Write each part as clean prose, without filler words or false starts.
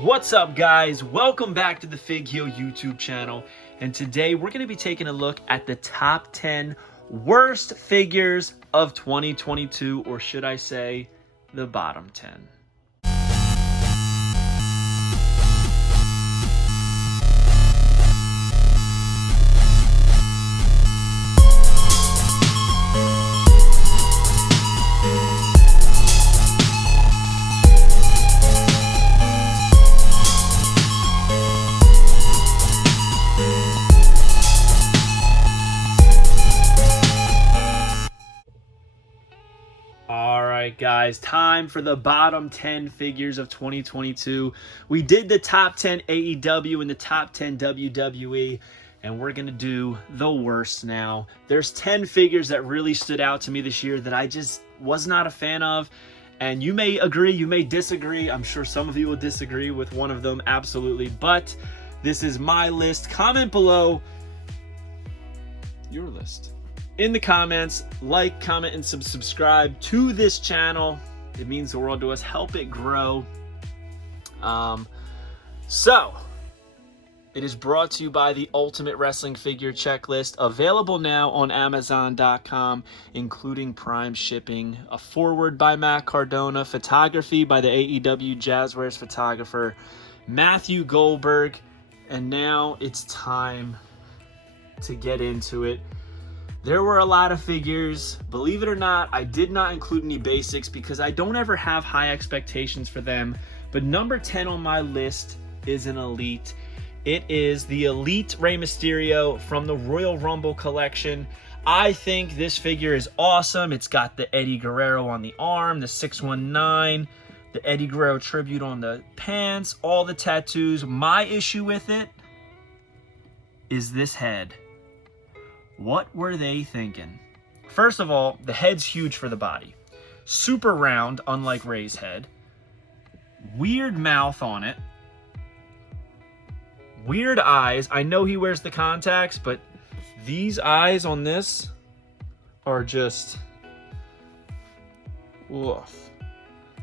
What's up, guys? Welcome back to the Fig Heel YouTube channel, and today we're going to be taking a look at the top 10 worst figures of 2022, or should I say the bottom 10. Alright guys, time for the bottom 10 figures of 2022. We did the top 10 AEW and the top 10 WWE, and we're going to do the worst now. There's 10 figures that really stood out to me this year that I just was not a fan of, and you may agree, you may disagree. I'm sure some of you will disagree with one of them, absolutely, but this is my list. Comment below your list. In the comments, like, comment, and subscribe to this channel. It means the world to us. Help it grow. So, it is brought to you by the Ultimate Wrestling Figure Checklist, available now on Amazon.com, including Prime shipping. A foreword by Matt Cardona, photography by the AEW Jazzwares photographer Matthew Goldberg, and now it's time to get into it. There were a lot of figures. Believe it or not, I did not include any basics because I don't ever have high expectations for them. But number 10 on my list is an Elite. It is the Elite Rey Mysterio from the Royal Rumble collection. I think this figure is awesome. It's got the Eddie Guerrero on the arm, the 619, the Eddie Guerrero tribute on the pants, all the tattoos. My issue with it is this head. What were they thinking? First of all, the head's huge for the body. Super round, unlike Rey's head. Weird mouth on it. Weird eyes. I know he wears the contacts, but these eyes on this are just... woof.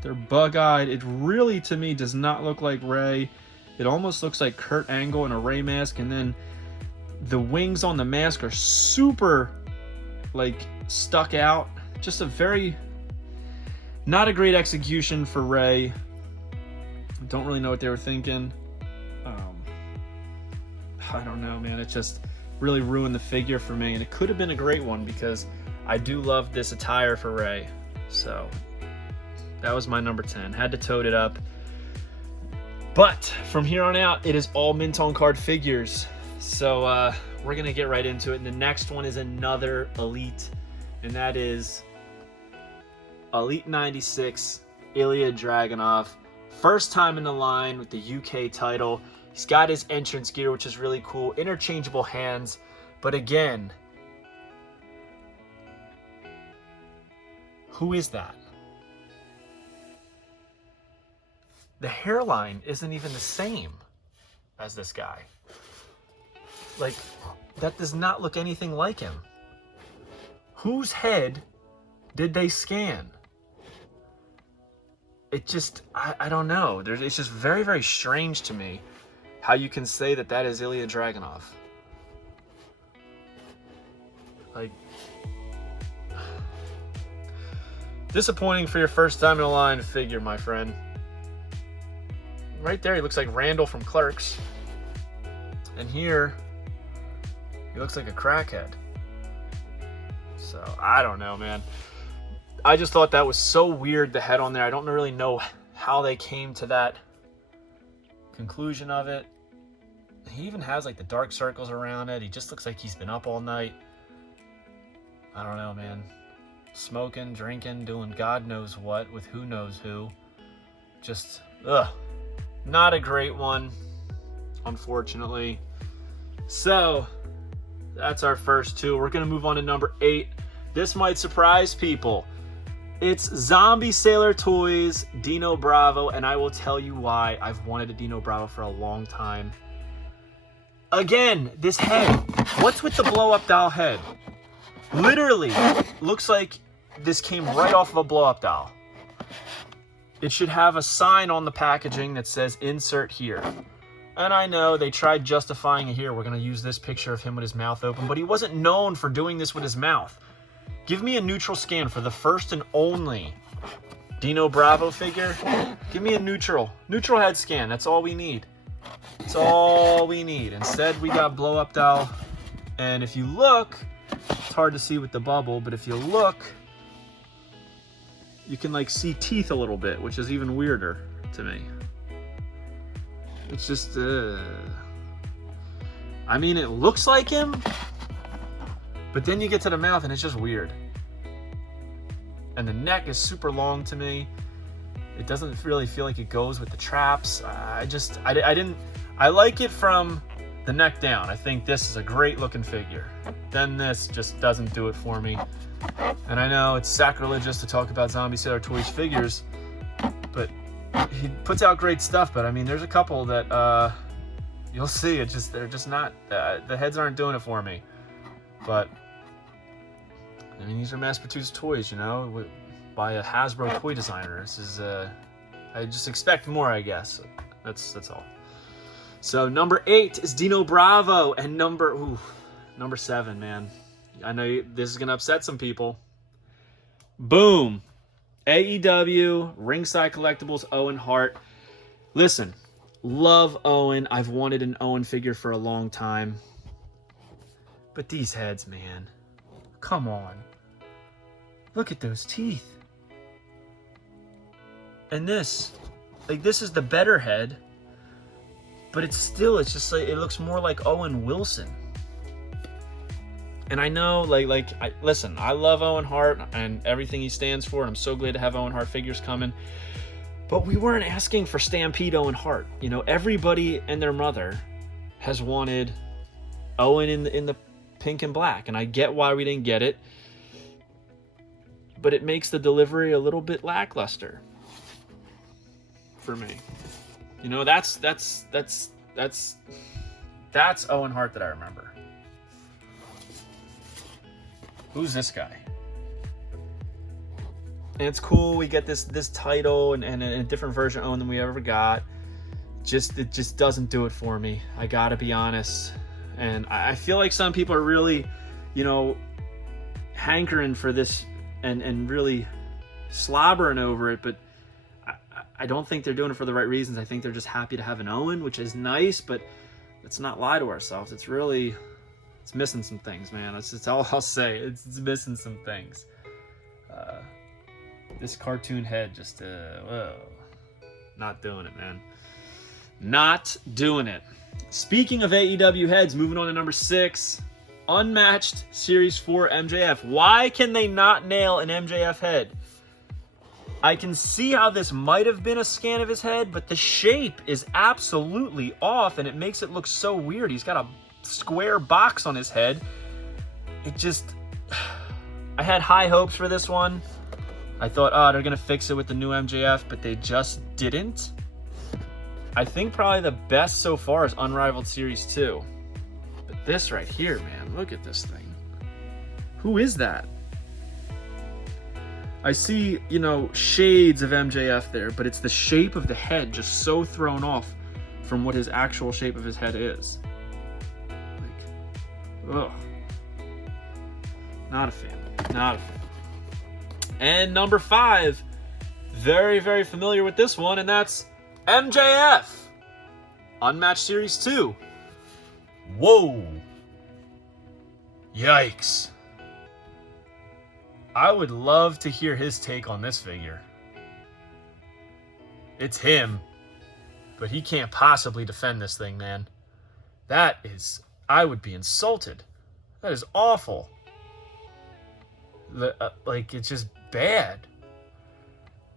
They're bug-eyed. It really, to me, does not look like Rey. It almost looks like Kurt Angle in a Rey mask, and then the wings on the mask are super, like, stuck out. Just a very, not a great execution for Rey. Don't really know what they were thinking. I don't know, man. It just really ruined the figure for me. And it could have been a great one because I do love this attire for Rey. So that was my number 10. Had to tote it up. But from here on out, it is all mint on card figures. So we're going to get right into it. And the next one is another Elite, and that is Elite 96, Ilya Dragunov. First time in the line with the UK title. He's got his entrance gear, which is really cool. Interchangeable hands. But again, who is that? The hairline isn't even the same as this guy. Like, that does not look anything like him. Whose head did they scan? It just, I don't know. It's just very, very strange to me how you can say that that is Ilya Dragunov. Like, disappointing for your first time in a line figure, my friend. Right there, he looks like Randall from Clerks. And here, he looks like a crackhead. So, I don't know, man. I just thought that was so weird, the head on there. I don't really know how they came to that conclusion of it. He even has, like, the dark circles around it. He just looks like he's been up all night. I don't know, man. Smoking, drinking, doing God knows what with who knows who. Just, ugh. Not a great one, unfortunately. So, that's our first two. We're going to move on to number 8. This might surprise people. It's Zombie Sailor Toys, Dino Bravo, and I will tell you why. I've wanted a Dino Bravo for a long time. Again, this head. What's with the blow-up doll head? Literally, looks like this came right off of a blow-up doll. it should have a sign on the packaging that says insert here. And I know they tried justifying it here. We're going to use this picture of him with his mouth open, but he wasn't known for doing this with his mouth. Give me a neutral scan for the first and only Dino Bravo figure. Give me a neutral head scan. That's all we need. That's all we need. Instead, we got blow up doll. And if you look, it's hard to see with the bubble, but if you look, you can like see teeth a little bit, which is even weirder to me. It's just, I mean, it looks like him, but then you get to the mouth and it's just weird. And the neck is super long to me. It doesn't really feel like it goes with the traps. I like it from the neck down. I think this is a great looking figure. Then this just doesn't do it for me. And I know it's sacrilegious to talk about Zombie Sailor Toys figures, but he puts out great stuff. But I mean, there's a couple that you'll see. They're just not. The heads aren't doing it for me. But I mean, these are mass-produced toys, you know, by a Hasbro toy designer. This is I just expect more, I guess. That's all. So number 8 is Dino Bravo, and number 7, man. I know this is gonna upset some people. Boom. AEW Ringside Collectibles Owen Hart. Listen, love Owen. I've wanted an Owen figure for a long time. But these heads, man. Come on. Look at those teeth. And this is the better head, but it's just like, it looks more like Owen Wilson. And I know, listen, I love Owen Hart and everything he stands for. I'm so glad to have Owen Hart figures coming. But we weren't asking for Stampede Owen Hart. You know, everybody and their mother has wanted Owen in the pink and black, and I get why we didn't get it. But it makes the delivery a little bit lackluster for me. You know, that's Owen Hart that I remember. Who's this guy? And it's cool, we get this title and a different version of Owen than we ever got. It just doesn't do it for me. I gotta be honest. And I feel like some people are really, you know, hankering for this and really slobbering over it, but I don't think they're doing it for the right reasons. I think they're just happy to have an Owen, which is nice, but let's not lie to ourselves. It's missing some things, man. That's all I'll say. It's missing some things. This cartoon head just, not doing it, man. Not doing it. Speaking of AEW heads, moving on to number 6, Unmatched Series 4 MJF. Why can they not nail an MJF head? I can see how this might have been a scan of his head, but the shape is absolutely off, and it makes it look so weird. He's got a square box on his head. I had high hopes for this one. I thought, they're gonna fix it with the new MJF, but they just didn't. I think probably the best so far is Unrivaled Series 2. But this right here, man, look at this thing. Who is that? I see, you know, shades of MJF there, but it's the shape of the head just so thrown off from what his actual shape of his head is. Ugh. Not a fan. Not a fan. And number 5, very, very familiar with this one, and that's MJF Unmatched Series 2. Whoa. Yikes. I would love to hear his take on this figure. It's him, but he can't possibly defend this thing, man. I would be insulted. That is awful. It's just bad.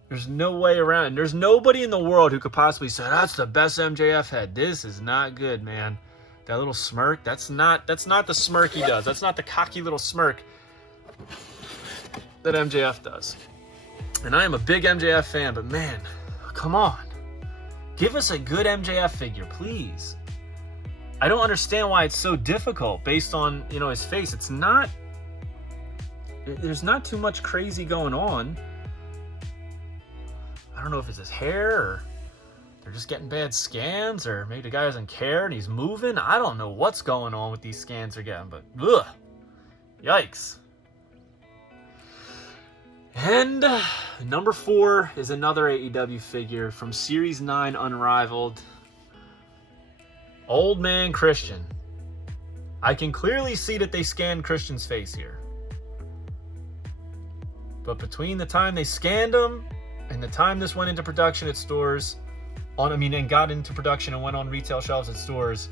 There's no way around it. There's nobody in the world who could possibly say, that's the best MJF head. This is not good, man. That little smirk, that's not the smirk he does. That's not the cocky little smirk that MJF does. And I am a big MJF fan, but man, come on. Give us a good MJF figure, please. I don't understand why it's so difficult based on, you know, his face. There's not too much crazy going on. I don't know if it's his hair or they're just getting bad scans, or maybe the guy doesn't care and he's moving. I don't know what's going on with these scans they're getting, but ugh, yikes. And number 4 is another AEW figure from Series 9 Unrivaled. Old Man Christian. I can clearly see that they scanned Christian's face here. But between the time they scanned him and the time this went into production at stores, and got into production and went on retail shelves at stores,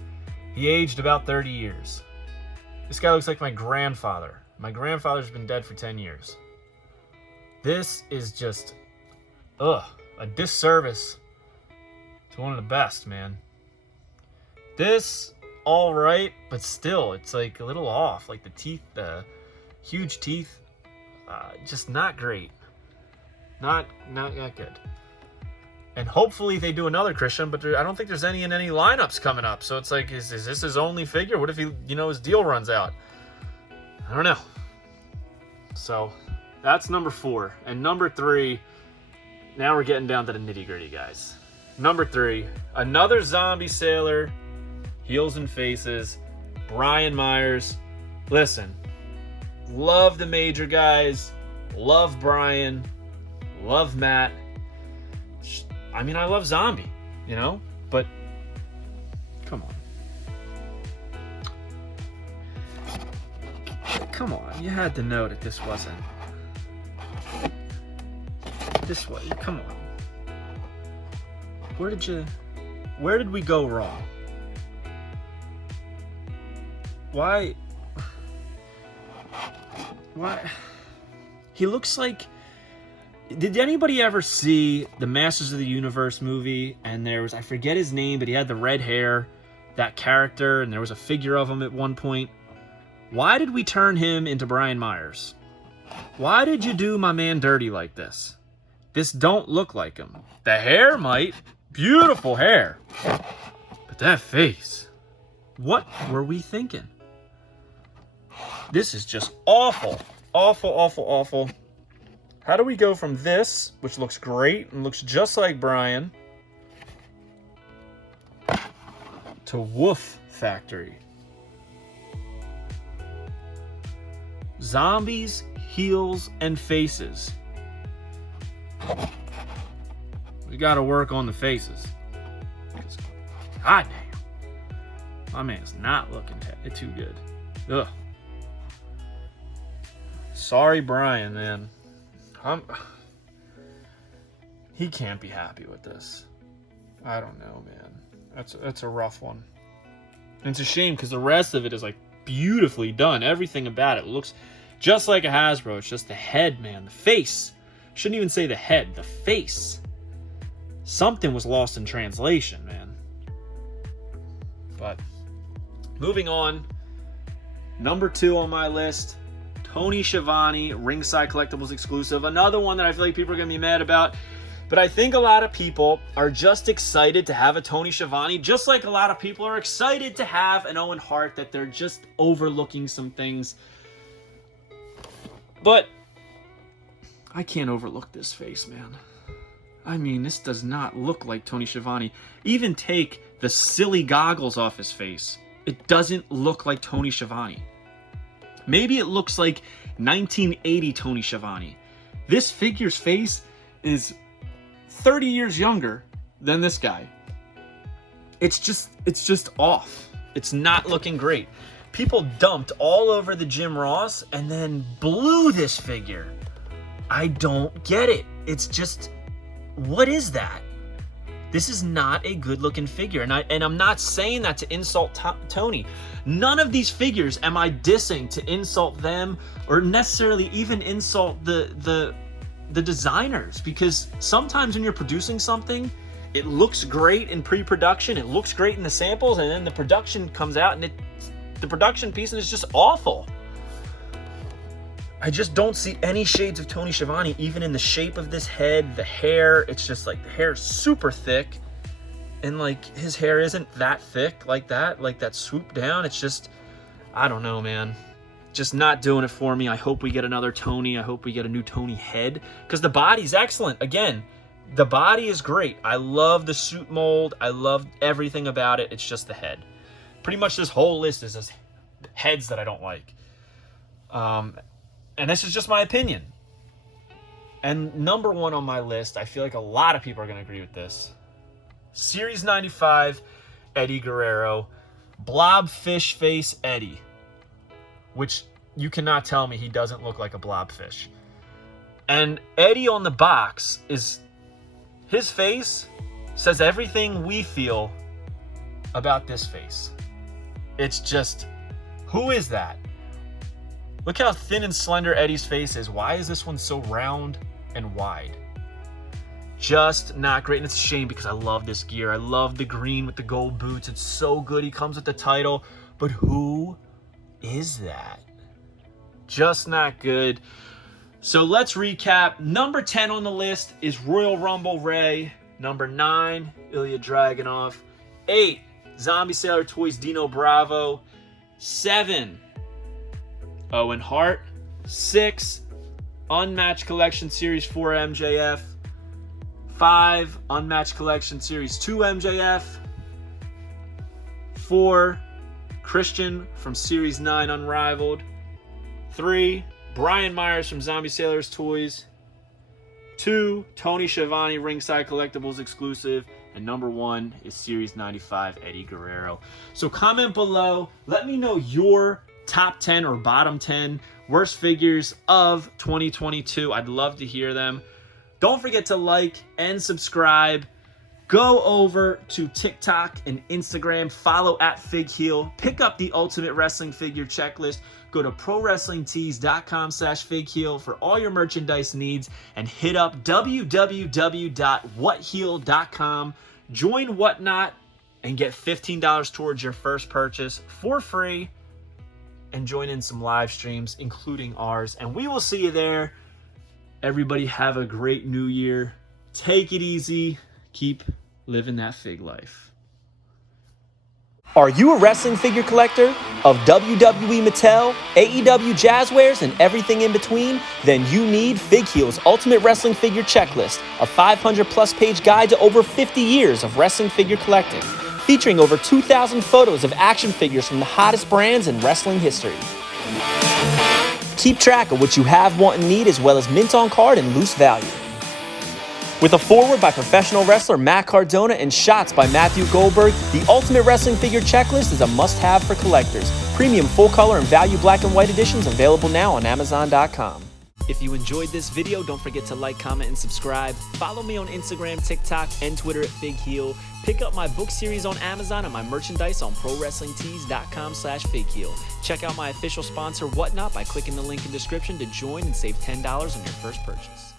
he aged about 30 years. This guy looks like my grandfather. My grandfather's been dead for 10 years. This is just, a disservice to one of the best, man. This, all right, but still, it's like a little off. Like the teeth, the huge teeth, just not great. Not good. And hopefully they do another Christian, but I don't think there's any in any lineups coming up. So it's like, is this his only figure? What if he, his deal runs out? I don't know. So that's number 4. And number 3, now we're getting down to the nitty-gritty, guys. Number 3, another zombie sailor, heels and faces, Brian Myers. Listen, love the major guys, love Brian, love Matt. I mean, I love Zombie, but come on. Come on, you had to know that this wasn't. This way, come on. Where did we go wrong? Why? He looks like... Did anybody ever see the Masters of the Universe movie? And there was, I forget his name, but he had the red hair, that character, and there was a figure of him at one point. Why did we turn him into Brian Myers? Why did you do my man dirty like this? This don't look like him. The hair might. Beautiful hair. But that face. What were we thinking? This is just awful. Awful, awful, awful. How do we go from this, which looks great and looks just like Brian, to Woof Factory? Zombies, heels, and faces. We gotta work on the faces. Because, god damn, my man's not looking too good. Ugh. Sorry, Brian, man. He can't be happy with this. I don't know, man. That's a rough one. And it's a shame because the rest of it is like beautifully done. Everything about it looks just like a Hasbro. It's just the head, man. The face. Shouldn't even say the head. The face. Something was lost in translation, man. But moving on. Number 2 on my list. Tony Shivani, Ringside Collectibles exclusive. Another one that I feel like people are going to be mad about. But I think a lot of people are just excited to have a Tony Schiavone, just like a lot of people are excited to have an Owen Hart, that they're just overlooking some things. But I can't overlook this face, man. I mean, this does not look like Tony Schiavone. Even take the silly goggles off his face. It doesn't look like Tony Schiavone. Maybe it looks like 1980 Tony Schiavone. This figure's face is 30 years younger than this guy. It's just off. It's not looking great. People dumped all over the Jim Ross and then blew this figure. I don't get it. It's just, what is that? This is not a good looking figure. And I'm not saying that to insult Tony. None of these figures am I dissing to insult them or necessarily even insult the designers, because sometimes when you're producing something, it looks great in pre-production, it looks great in the samples, and then the production comes out and the production piece is just awful. I just don't see any shades of Tony Schiavone, even in the shape of this head, the hair. It's just like the hair is super thick, and like his hair isn't that thick like that swoop down. It's just, I don't know, man. Just not doing it for me. I hope we get another Tony. I hope we get a new Tony head, because the body's excellent. Again, The body is great. I love the suit mold. I love everything about it. It's just the head. Pretty much this whole list is just heads that I don't like. And this is just my opinion. And number one on my list, I feel like a lot of people are going to agree with this. Series 95, Eddie Guerrero. Blobfish face Eddie. Which you cannot tell me he doesn't look like a blobfish. And Eddie on the box is... his face says everything we feel about this face. It's just... who is that? Look how thin and slender Eddie's face is. Why is this one so round and wide? Just not great. And it's a shame because I love this gear. I love the green with the gold boots. It's so good. He comes with the title. But who is that? Just not good. So let's recap. Number 10 on the list is Royal Rumble Ray. Number 9, Ilya Dragunov. 8, Zombie Sailor Toys Dino Bravo. 7, Owen Hart. 6, Unmatched Collection Series 4 MJF. 5, Unmatched Collection Series 2 MJF. 4, Christian from Series 9 Unrivaled. 3, Brian Myers from Zombie Sailors Toys. 2, Tony Shivani Ringside Collectibles exclusive. And number 1 is Series 95 Eddie Guerrero. So comment below. Let me know your top 10 or bottom 10 worst figures of 2022. I'd love to hear them. Don't forget to like and subscribe. Go over to TikTok and Instagram. Follow @FigHeal. Pick up the Ultimate Wrestling Figure Checklist. Go to ProWrestlingTees.com/FigHeal for all your merchandise needs. And hit up www.whatheal.com. Join Whatnot and get $15 towards your first purchase for free. And join in some live streams, including ours. And we will see you there. Everybody have a great new year. Take it easy. Keep living that fig life. Are you a wrestling figure collector of WWE Mattel, AEW Jazzwares, and everything in between? Then you need FigHeal's Ultimate Wrestling Figure Checklist, a 500-plus page guide to over 50 years of wrestling figure collecting, featuring over 2,000 photos of action figures from the hottest brands in wrestling history. Keep track of what you have, want, and need, as well as mint on card and loose value. With a foreword by professional wrestler Matt Cardona and shots by Matthew Goldberg, the Ultimate Wrestling Figure Checklist is a must-have for collectors. Premium full-color and value black and white editions available now on Amazon.com. If you enjoyed this video, don't forget to like, comment, and subscribe. Follow me on Instagram, TikTok, and Twitter @FigHeal. Pick up my book series on Amazon and my merchandise on ProWrestlingTees.com/FigHeal. Check out my official sponsor, Whatnot, by clicking the link in the description to join and save $10 on your first purchase.